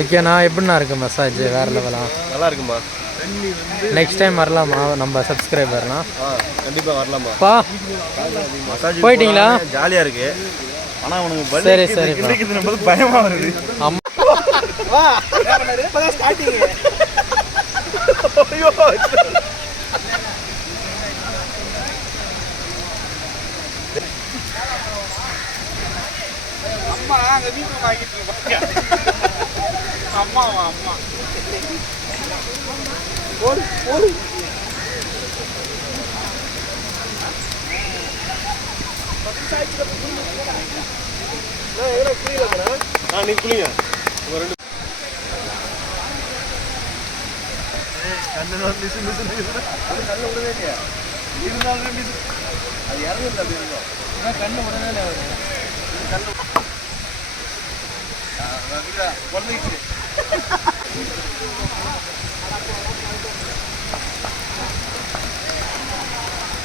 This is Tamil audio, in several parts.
ஓகேண்ணா, எப்படிண்ணா இருக்கு மசாஜ்? வேறு லெவலாக நல்லா இருக்குமா? நெக்ஸ்ட் டைம் வரலாமா நம்ம சப்ஸ்கிரைபர்லாம்? கண்டிப்பாக வரலாமா? மசாஜ் போயிட்டீங்களா? ஜாலியாக இருக்கு. ஆனால் உனக்கு சரி சரி போது பயமாக வருது. அம்மா அங்கே வீட்டில் வாங்கிட்டு அம்மாவா அம்மா ஒரு ஒரு புரியல. நீ புரியுங்க கண்ணு மிஸ் மிஸ் அது கண்ணு விடவே இல்லையா? இருந்தாலும் மிஸ் அது இறங்குது. அப்படி இருக்கும் கண்ணு விடவே இல்லை. அவர் கண்ணு குழந்தைக்கு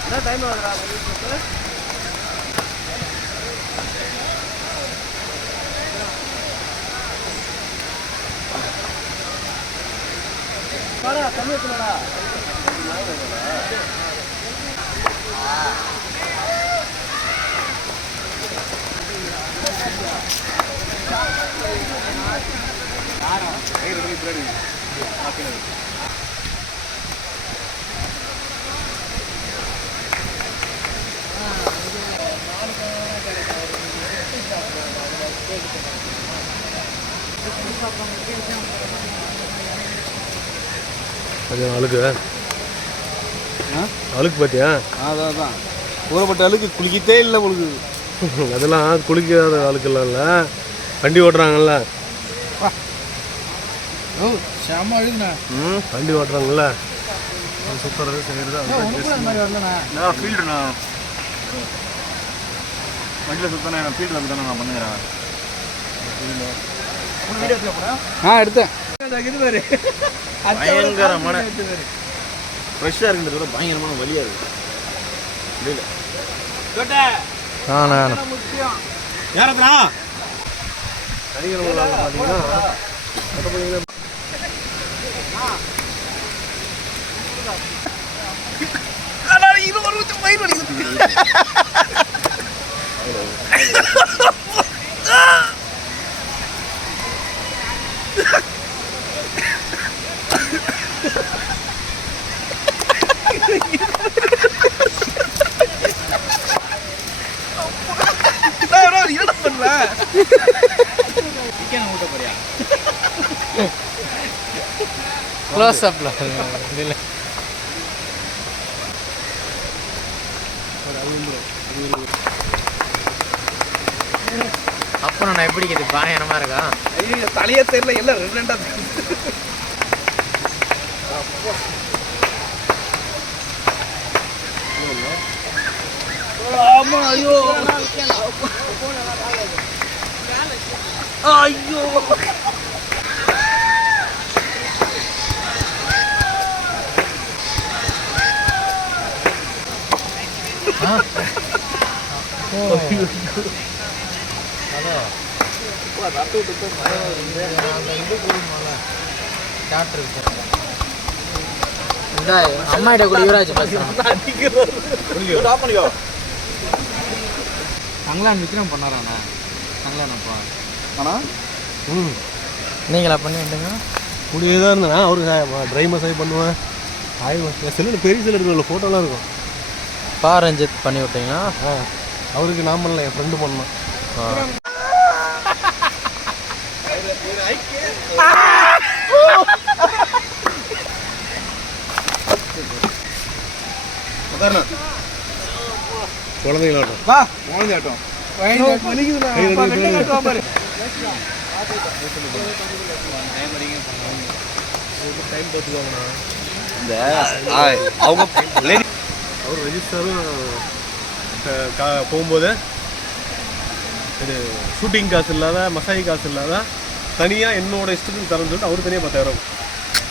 என்ன டைம் ஆகுதுடா? வாடா தண்ணி ஊத்துடா. அது அழுக்கு அழுக்கு பார்த்தியா? அதான் ஊறப்பட்ட அழுக்கு குளிக்கத்தே இல்லை உங்களுக்கு. அதெல்லாம் குளிக்காத அழுக்கெல்லாம் இல்லை, வண்டி ஓட்டுறாங்கல்ல. செம்ம அழுகுண்ணா. வண்டி ஓட்டுறாங்கல்ல, சுற்றுறது செய்கிறது ஃபீல்டுண்ணா. வண்டியில் சுத்தண்ணா, நான் ஃபீல்டு வந்து தானே நான் பண்ணுறேன். எடுத்தேன். பயங்கரமான ஃப்ரெஷ்ஷாக இருக்குன்றத விட பயங்கரமான வலியாக இருக்குது. யாரா கரிகரமாக பார்த்தீங்கன்னா க்ளோஸ் அப்ல இல்லை. அப்புறம் நான் எப்படி இது பயங்கரமா இருக்கா? ஐயோ தலையே தெரியல, எல்லாம் ரெண்டா. ஆமா ஐயோ ஐயோ இந்த அம்மாயிட்ட கூட யுவராஜ் சங்கலான் விக்ரம் பண்ணாராண்ணா? சங்கலானப்பா ஆனால் நீங்களா பண்ணிவிட்டுங்க? கூடியே தான் இருந்தேன். அவருக்கு ட்ரை மசாஜ் பண்ணுவேன். சிலர் பெரிய சிலர் ஃபோட்டோலாம் இருக்கும். பா ரஞ்சித் பண்ணி விட்டீங்களா? அவருக்கு நான் பண்ணல, என் ஃப்ரெண்டு பண்ணேன். குழந்தைங்களாட்டம் வா குழந்தையாட்டம் இந்த அவங்க அவர் ரெஜிஸ்டரும் போகும்போது இது ஷூட்டிங் காசு இல்லாத, மசாஜ் காசு இல்லாத, தனியாக என்னோட இஷ்டத்துக்கு தரேன்னு சொல்லிட்டு அவர் தனியாக 10,000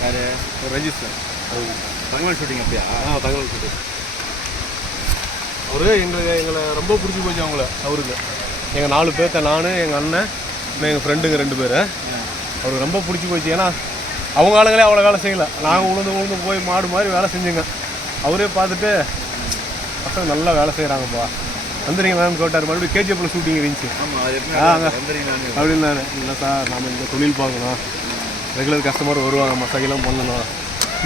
யார் ஒரு ரெஜிஸ்டர். அது தங்கமன் ஷூட்டிங் அப்படியா? தங்கமன் ஷூட்டிங். அவர் எங்களை ரொம்ப பிடிச்சி போச்சு அவருக்கு. எங்கள் 4 பேர்த்த, நான், எங்கள் அண்ணன், எங்கள் ஃப்ரெண்டுங்க 2 பேர். அவருக்கு ரொம்ப பிடிச்சி போச்சு. ஏன்னா அவங்க ஆளுங்களே அவ்வளோ வேலை செய்யலை. நாங்கள் உளுந்து போய் மாடு மாதிரி வேலை செஞ்சுங்க. அவரே பார்த்துட்டு பசங்க நல்லா வேலை செய்கிறாங்கப்பா, வந்துடுறீங்களான்னு கேட்டார். மறுபடியும் கேஜிஎஃப்ல ஷூட்டிங் இருந்துச்சு. அப்படின்னாரு. இல்லை சார், நம்ம இந்த தொழில் பார்க்கணும், ரெகுலர் கஸ்டமர் வருவாங்க, மசாஜெல்லாம் பண்ணணும்,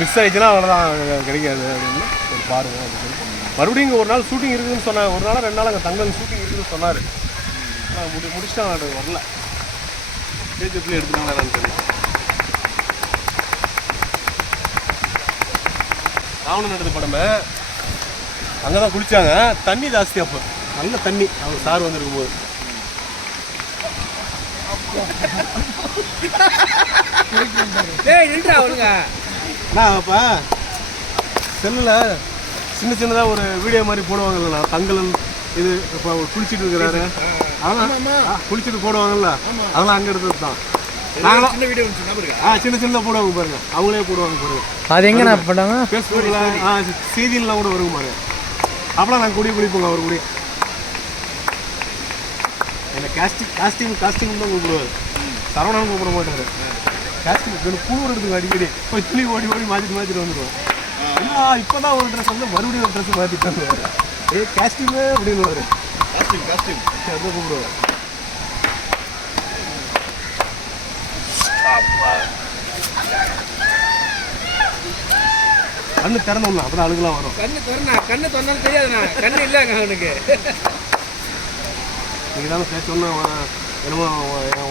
மிஸ் ஆகிடுச்சுன்னா அவ்வளோதான், கிடைக்காது அப்படின்னு ஒரு பாருங்க அப்படின்னு சொல்லி மறுபடியும் இங்கே ஒரு நாள் ஷூட்டிங் இருக்குதுன்னு சொன்னாங்க. ஒரு நாள் 2 நாள் அங்கே தங்கல் ஷூட்டிங் இருக்குதுன்னு சொன்னார். முடிச்சுட்டாங்க, வரல. கேஜிஎஃப்ல எடுத்துனாங்களான்னு தெரியல. ராவணன் நடந்த படமே அங்கே தான் குளிச்சாங்க. தண்ணி ஜாஸ்தி, அப்போ நல்ல தண்ணி. அவங்க சார் வந்துருக்கும் போது அண்ணா அப்போ செல்லில் சின்னதாக ஒரு வீடியோ மாதிரி போடுவாங்கல்ல, தங்கலன் இது இப்போ அவர் குளிச்சுட்டு இருக்கிறாரு, அதெல்லாம் குளிச்சுட்டு போடுவாங்கல்ல, அதெல்லாம் அங்கே எடுத்தது தான். நாங்களும் சின்ன வீடியோ சின்னதாக போடுவாங்க பாருங்க, அவங்களே போடுவாங்க பாருங்க. அது எங்கே நான் போட்டாங்க? ஃபேஸ்புக்கில் செய்தியெல்லாம் கூட வருங்க பாருங்க. அப்போலாம் நாங்கள் கூடிய குளிப்போங்க அவர் கூடிய. என்ன காஸ்டியூம் தான் கூப்பிடுவார். சரவணான்னு கூப்பிட மாட்டார். காஸ்டியூம் குளிர் எடுத்துங்க அடிக்கடி போய் துணி ஓடி மாற்றிட்டு வந்துடுவோம். இப்போ தான் ஒரு ட்ரெஸ் வந்து மறுபடியும் ஒரு ட்ரெஸ் மாற்றிட்டு வந்துடுவார். காஸ்டியூமே அப்படின்னு வரும். காஸ்டியூம் அதை கூப்பிடுவார். கண்ணு திறந்தோம்னா அப்புறம் அழுகலாம் வரும். கண்ணு திறந்தாலும் தெரியாதுண்ணா, கண்ணு இல்லைங்க அவனுக்கு. நீங்கள் தானே பேசணும்னா என்னமோ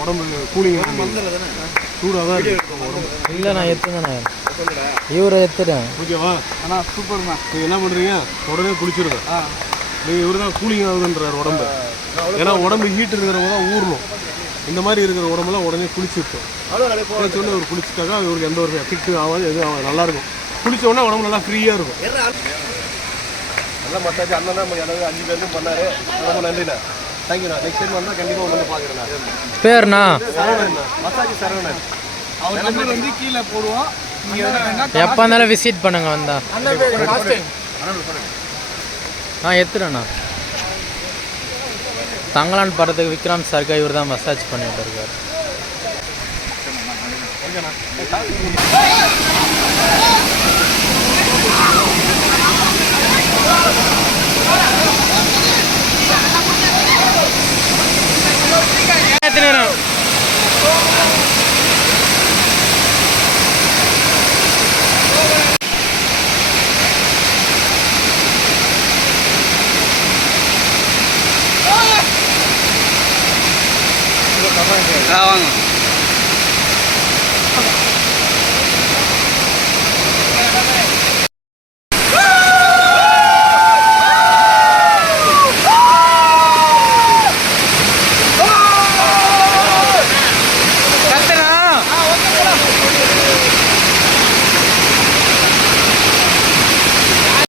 உடம்பு கூலிங் சூடாக தான் இருக்கும் உடம்பு. இல்லை நான் எத்துங்கண்ணா, இவரை எத்துறேன். ஓகேவா? ஆனால் சூப்பர்ண்ணா. நீங்கள் என்ன பண்ணுறீங்க, உடனே குளிச்சுருங்க. நீங்கள் இவர் தான் கூலிங் ஆகுதுன்றார் உடம்பு. ஏன்னா உடம்பு ஹீட் இருக்கிறவங்க தான் ஊறணும். இந்த மாதிரி இருக்கிற உடம்புலாம் உடனே குளிச்சுட்டோம். குளிச்சோடனே ஒரு குளிச்சுட்டாக்கா இவருக்கு எந்த ஒரு எஃபெக்டும் ஆகாது, எதுவும் ஆகாது, நல்லாயிருக்கும். குளிச்ச உடனே உடம்பு நல்லா ஃப்ரீயாக இருக்கும். நல்லா மசாஜ் அண்ணன் தான் எனக்கு 5 பேருக்கும் பண்ணார். ரொம்ப நன்றிண்ணா, தேங்க்யூண்ணா. நெக்ஸ்ட் டைம் வந்தால் கண்டிப்பாக வந்து பார்க்குறேண்ணா. பேர்ண்ணா சரவணண்ணா, மசாஜ் சரவணன். அவர் நம்பர் வந்து கீழே போடுவோம். எப்போ இருந்தாலும் விசிட் பண்ணுங்க வந்தா. எத்துறேண்ணா. தங்கலான் படத்துக்கு விக்ரம் சாருக்கு இவர் தான் மசாஜ் பண்ணிட்டு இருக்காரு. வாங்க.